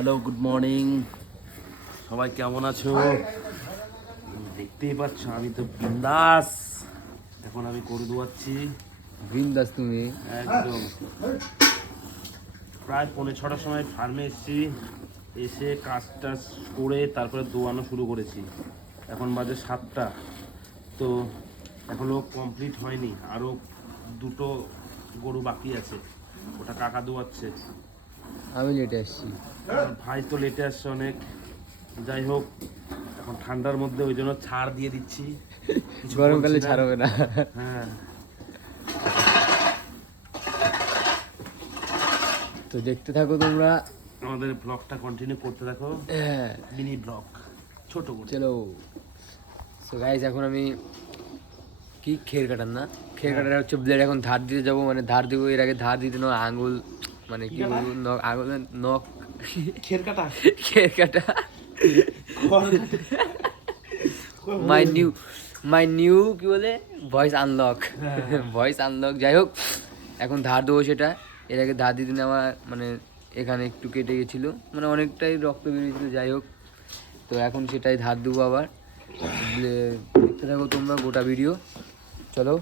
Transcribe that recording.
Hello, good morning. সবাই কেমন আছো? দেখতেই পাচ্ছ আমি তো বিন্দাস। এখন আমি গরু দোয়াচ্ছি। বিন্দাস তুমি? একদম প্রায় 5:45টার সময় ফার্মে এসেছি, এসে কাজ টাজ করে তারপরে দোয়ানো শুরু করেছি। এখন বাজে 7টা, তো এখনো কমপ্লিট হয়নি, আরও দুটো গরু বাকি আছে, ওটা কাকা দোয়াচ্ছে। আমি লেটে আসছি। আর ভাই তো লেটে আসছে অনেক। যাই হোক, এখন ঠান্ডার মধ্যে ওই জন্য ছাড় দিয়ে দিচ্ছি, কিছু গরমকালে বলছি না। ছাড় হবে না। হ্যাঁ, তো দেখতে থাকো তোমরা। আমাদের ব্লগটা কন্টিনিউ করতে থাকো, হ্যাঁ, মিনি ব্লগ ছোট করে। চলো। সো গাইজ, এখন আমি কি খের কাটার না, খের কাটার হচ্ছে ব্লেড। এখন ধার দিতে যাবো, মানে ধার দিব। এর আগে ধার দিতে নয়, আঙুল মানে কি বলবো, নখ, আঙুলের নখ, খের কাটা খের কাটা। মাই নিউ কি বলে, ভয়েস আনলক, ভয়েস আনলক। যাই হোক, এখন ধার দেবো সেটা। এর আগে ধার দিতে আমার মানে এখানে একটু কেটে গেছিলো, মানে অনেকটাই রক্ত বেরিয়েছিলো। যাই হোক, তো এখন সেটাই ধার দেবো আবার। দেখতে থাকো তোমরা গোটা ভিডিও, চলো।